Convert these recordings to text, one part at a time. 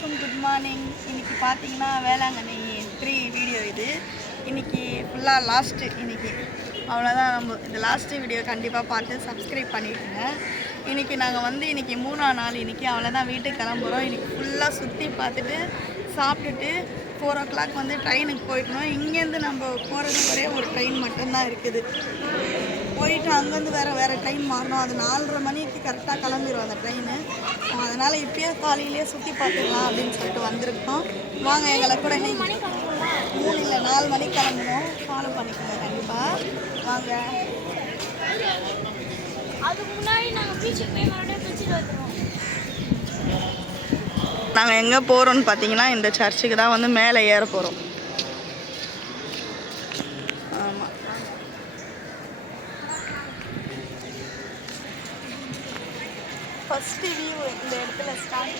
எல்லாருக்கும் good morning இன்னைக்கு பார்த்தீங்கன்னா வேளாங்கண்ணி த்ரீ வீடியோ இது. இன்னைக்கு ஃபுல்லாக லாஸ்ட்டு இன்னைக்கு. அவ்வளோதான் நம்ம இந்த லாஸ்ட்டு வீடியோ கண்டிப்பாக பார்த்து சப்ஸ்கிரைப் பண்ணிடுங்க இன்னைக்கு நாங்கள் வந்து இன்னைக்கு மூணாம் நாள் இன்னைக்கு. அவ்வளோதான் வீட்டுக்கு கிளம்புறோம். இன்னைக்கு ஃபுல்லாக சுற்றி பார்த்துட்டு சாப்பிட்டுட்டு ஃபோர் ஓ கிளாக் வந்து ட்ரெயினுக்கு போயிடணும் இங்கேருந்து நம்ம போகிறது ஒரே ஒரு ட்ரெயின் மட்டும்தான் இருக்குது. போயிட்டு அங்கேருந்து வேறு வேறு ட்ரெயின் மாறணும். அது நாலரை மணிக்கு கரெக்டாக கிளம்பிடும் அந்த ட்ரெயின் அதனால் இப்பயே காலையிலேயே சுற்றி பார்த்துக்கலாம் அப்படின்னு சொல்லிட்டு வந்திருக்கோம். வாங்க எங்களை கூட இன்னைக்கு மூணு இல்லை நாலு மணிக்கு கிளம்பணும் ஃபாலோ பண்ணிக்கோங்க கண்டிப்பாக வாங்க. அதுக்கு முன்னாடி நாங்கள் பீச்சுக்கு போய் மறுபடியும் பீச்சுக்கு வந்துடுவோம் நாங்கள் எங்கே போகிறோம்னு பார்த்தீங்கன்னா இந்த சர்ச்சுக்கு தான் வந்து மேலே ஏற போகிறோம் ஆமாம் ஃபஸ்ட்டு வியூ இந்த இடத்துல ஸ்டார்ட்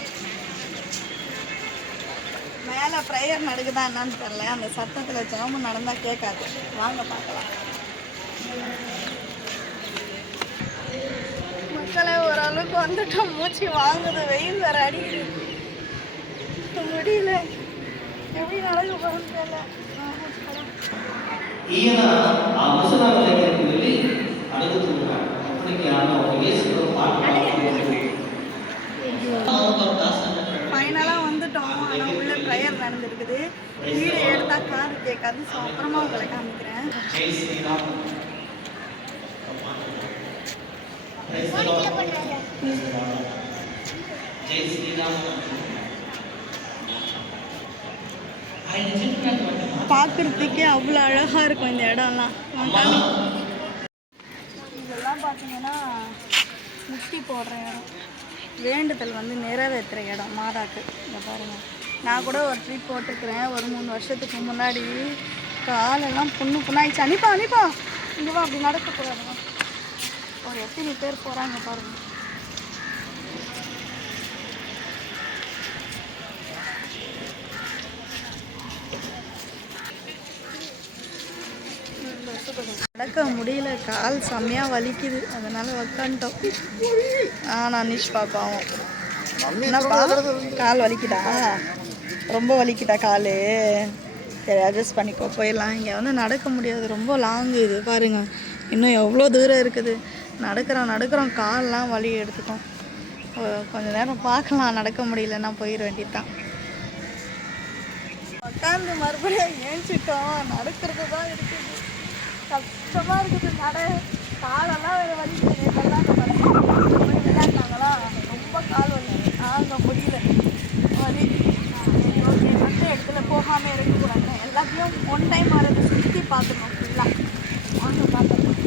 மேலே ப்ரேயர் நடக்குதா என்னன்னு தெரில அந்த சத்தத்தில் ஜாமுன் நடந்தால் கேட்காது வாங்க பார்க்கலாம் மக்களை ஓரளவுக்கு வந்துட்டோம் மூச்சு வாங்குது வெயில் வேற அடிக்குது முடியல எப்படி நடக்க போகிறோம்னு தெரியல ஆ, மூச்சு படம். ఈయన ఆ ముసలామ దగ్గరికి వెళ్ళి అడుగుతున్నాడు అప్పటికి ఆమె ఒక వేసుకున్న పాట வந்துட்டோம் ஆனால் உள்ள ப்ரேயர் நடந்துருக்குது. வீடு எடுத்தால் கார் கேட்காது. ஸோ அப்புறமா உங்களை காமிக்கிறேன். பார்க்குறதுக்கே அவ்வளோ அழகாக இருக்கும் இந்த இடம்லாம். இதெல்லாம் பார்த்தீங்கன்னா முட்டி போடுற இடம். வேண்டுதல் வந்து நிறைவேற்றுற இடம் மாதாக்கு. இந்த பாருங்கள் நான் கூட ஒரு ட்ரிப் போட்டிருக்கிறேன். ஒரு மூணு வருஷத்துக்கு முன்னாடி காலெல்லாம் புண்ணு புண்ணாயிடுச்சு. அனுப்பா அனுப்பா இங்கே வா அப்படி நடக்கக்கூடாது. ஒரு எத்தனை பேர் போகிறாங்க பாருங்க. நடக்க முடியல. கால் செம்மையாக வலிக்குது. அதனால உக்காந்துட்டோம். ஆ நான் நிஷ் பாப்பாவும். என்னப்பா? கால் வலிக்குதா? ரொம்ப வலிக்குதா கால்? சரி அட்ஜஸ்ட் பண்ணிக்கோ. போயிடலாம். இங்கே வந்து நடக்க முடியாது. ரொம்ப லாங் இது. பாருங்க. இன்னும் எவ்வளோ தூரம் இருக்குது. நடக்கிறோம் நடக்கிறோம். கால்லாம் வலி எடுத்துக்கும். ஒ- கொஞ்ச நேரம் பார்க்கலாம். நடக்க முடியலன்னா போயிட வேண்டியதுதான். உட்காந்து மறுபடியும் ஏஞ்சிட்டோம். நடக்கிறது தான் இருக்குது. கஷ்டமா இருக்குது நடை காலெல்லாம் வேறு வலி நேற்றெல்லாம் நம்ம விளையாண்டாங்களா ரொம்ப கால் வலி. ஆக முடியல. வலி. ஓகே மற்ற இடத்துல போகாமல் இருக்கக்கூடாது எல்லாத்தையும் ஒன் டைம் வரது சுற்றி பார்த்துக்கணும் ஃபுல்லாக வாங்க பார்த்துக்கணும்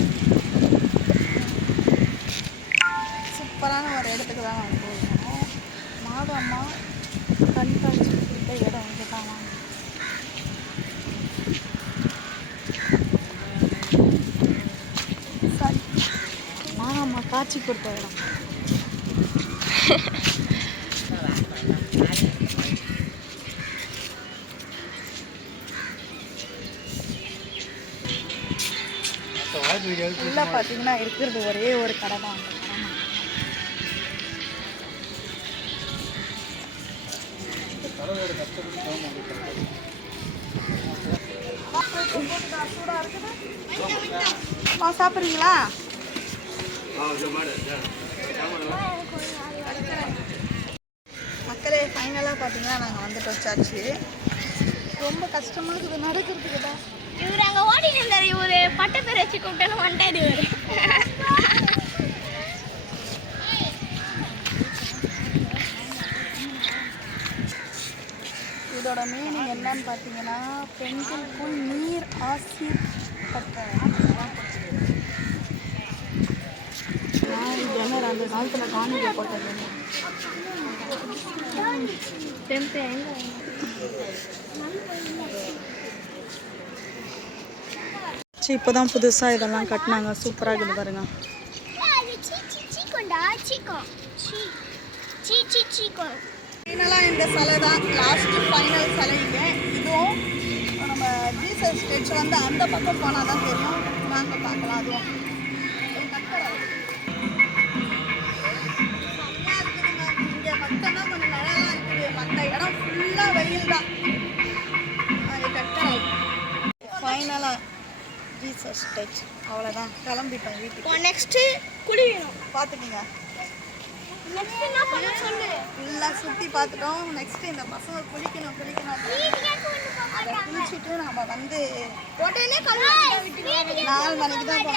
சூப்பரான ஒரு இடத்துக்கு தான் நாங்கள் போயிருக்கோம் மாதம்மா கண்காட்சி கொடுத்த இடம் இங்கே தான்? வாங்க சரி மாமா காட்சி கொடுத்த இடம். உள்ள பார்த்தீங்கன்னா இருக்கிறது ஒரே ஒரு கடை தான் அந்த கடை சாப்பிட்றீங்களா? மக்களே ஃபைனலாக பார்த்தீங்கன்னா நாங்கள் வந்துட்டோம் சர்ச்சு ரொம்ப கஷ்டமாக இருக்குது நடக்கிறதுக்கு தான். இவர் அங்கே ஓடி நின்றார் இவர் பட்ட பேர் வச்சு கூப்பிட்டு வந்துட்டாரு இவர். இதோட மீனிங் என்னன்னு பார்த்தீங்கன்னா பெண்களுக்குள் நீர் ஆசிர்பட்ட ஜனர் அந்த காலத்தில் காணிக்கை போட்டது டெம்பே எங்க? சரி இப்போ தான் புதுசாக இதெல்லாம் கட்டினாங்க. சூப்பராக இருக்குது பாருங்க. அது சீ சீ சீக்கோண்டா சீக்கோ சீ சீ சீ சீக்கோ ஃபைனலாக இந்த சிலை தான் லாஸ்ட்டு ஃபைனல் சிலை இது இதுவும் நம்ம ஜீசஸ் ஸ்டெச் வந்து அந்த பக்கம் போனால் தான் தெரியும். வாங்க பார்க்கலாம். அதுவும். ஃபர்ஸ்ட் டச் அவ்வளோதான் கிளம்பிட்டோம் வீட்டுக்கு. நெக்ஸ்ட்டு குழி வேணும் பார்த்துக்கோங்க நெக்ஸ்ட் என்ன பண்ண சொல்லு. எல்லாம் சுற்றி பார்த்துட்டோம். நெக்ஸ்ட் இந்த பசங்க குளிக்கணும் குளிக்கணும். அதை குளிச்சுட்டு நம்ம வந்து உடனே நாலு மணிக்கு தான்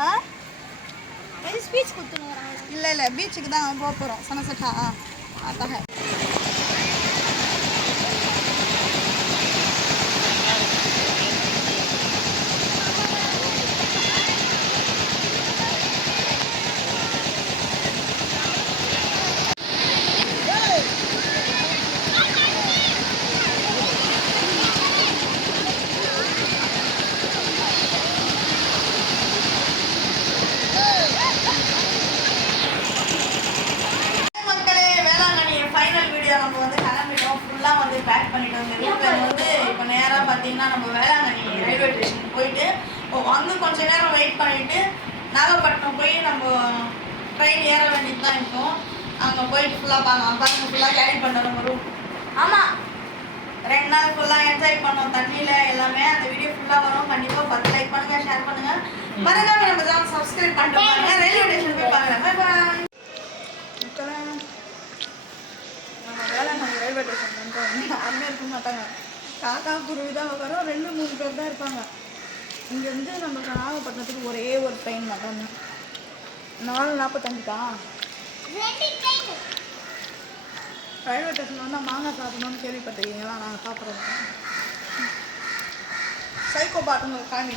ஆ? ஸ்பீச் கொடுத்துன்னு இல்லை இல்லை பீச்சுக்கு தான் போக போகிறோம் சனசட்டா. அதாக மக்களே வேளாங்கண்ணி ஃபைனல் வீடியோ நம்ம வந்து கிளம்பிட்டோம் ஃபுல்லாக வந்து பேக் பண்ணிட்டோம் இந்த ரூட்டில் வந்து இப்போ நேராக பார்த்தீங்கன்னா நம்ம வேளாங்கண்ணி ரயில்வே ஸ்டேஷன் போயிட்டு இப்போ வந்து கொஞ்ச நேரம் வெயிட் பண்ணிட்டு நாகப்பட்டினம் போய் நம்ம ட்ரெயின் ஏற வேண்டியது தான் இருக்கும் அங்கே போயிட்டு ஃபுல்லாக பாருங்க பாருங்க ஃபுல்லாக கேரி பண்ணோம் நம்ம ரூம் ஆமாம் ரெண்டு நாள் ஃபுல்லாக என்ஜாய் பண்ணோம் தண்ணியில் எல்லாமே. அந்த வீடியோ ஃபுல்லாக வரும். கண்டிப்பாக பத்து லைக் பண்ணுங்க ஷேர் பண்ணுங்க. மறக்காம நம்ம சேனல் சப்ஸ்கிரைப் பண்ணிட்டு பாருங்க ரயில்வே ஸ்டேஷன் போய் பாருங்க. பாய் இப்போலாம் நம்ம ரயில்வே ஸ்டேஷன் பண்ணுறோம் யாருமே இருக்க மாட்டாங்க. காக்கா குருவி தான் உட்காரும் ரெண்டு மூணு பேர் தான் இருப்பாங்க. இங்கேருந்து நம்ம நாகப்பட்டினத்துக்கு ஒரே ஒரு ட்ரெயின் மட்டும் தான் நாலு நாற்பத்தஞ்சுக்கா ரயில்வே ஸ்டேஷன் வந்தால் மாங்காய் சாப்பிடணும்னு கேள்விப்பட்டிருக்கீங்களா நாங்கள் சாப்பிட்றோம். சைக்கோ பாட்டுங்க காமி.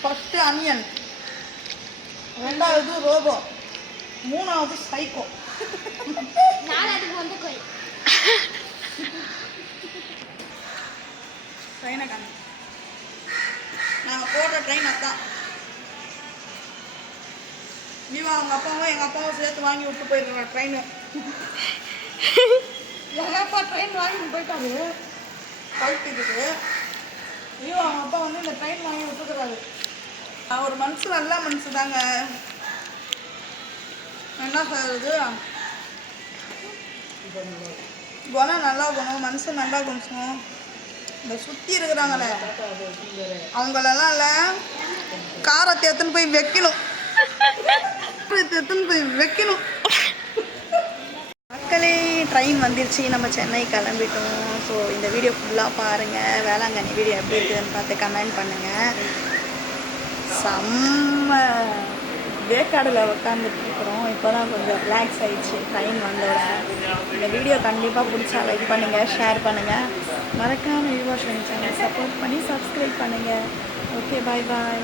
ஃபஸ்ட்டு அனியன் ரெண்டாவது ரோபோ. மூணாவது சைக்கோ. நாலாவதுக்கு வந்து கோயில் காமி நாங்கள் போடுற ட்ரெயின் அதுதான். நீவா அவங்க அப்பாவும் எங்கள் அப்பாவும் சேர்த்து வாங்கி விட்டு போயிருக்கோம் ட்ரெயின் எங்கள் அப்பா ட்ரெயின் வாங்கிட்டு போயிட்டாரு. கழட்டிக்கிட்டு ஐயோ அவங்க அப்பா வந்து இந்த ட்ரெயின் வாங்கி விட்டுக்கிறாரு அவர் மனசு நல்ல மனசு தாங்க. என்ன சொல்றது குணம் நல்லா குணம் மனசு நல்லா குணம். இந்த சுற்றி இருக்கிறாங்களே. அவங்களெல்லாம் இல்லை. காரத்தை எடுத்துன்னு போய் வைக்கணும். காரத்தை எடுத்துன்னு போய் வைக்கணும். மக்களே ட்ரெயின் வந்துருச்சு. நம்ம சென்னை கிளம்பிட்டோம். ஸோ இந்த வீடியோ ஃபுல்லாக பாருங்கள் வேளாங்கண்ணி வீடியோ எப்படி இருக்குதுன்னு பார்த்து கமெண்ட் பண்ணுங்கள் செம்ம வேக்காடில் உட்காந்துட்டு இருக்கிறோம் இப்போ தான் கொஞ்சம் ரிலாக்ஸ் ஆகிடுச்சு ட்ரெயின் வந்தோட. இந்த வீடியோ கண்டிப்பாக பிடிச்சா லைக் பண்ணுங்கள் ஷேர் பண்ணுங்கள் மறக்காமல் யுவா சேனல் சப்போர்ட் பண்ணி சப்ஸ்கிரைப் பண்ணுங்கள் ஓகே பாய் பாய்